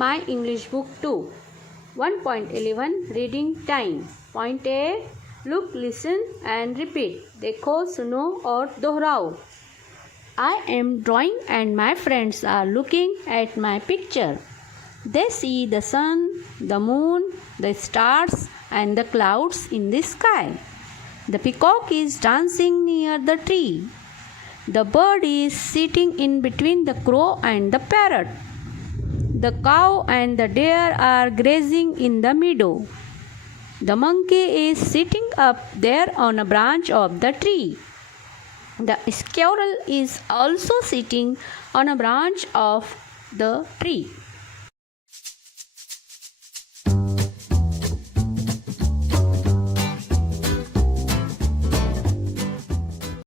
my English book too. 1.11 Reading Time. Point A. Look, listen and repeat. देखो, सुनो और दोहराओ. I am drawing and my friends are looking at my picture. They see the sun, the moon, the stars and the clouds in the sky. The peacock is dancing near the tree. The bird is sitting in between the crow and the parrot. The cow and the deer are grazing in the meadow. The monkey is sitting up there on a branch of the tree. The squirrel is also sitting on a branch of the tree.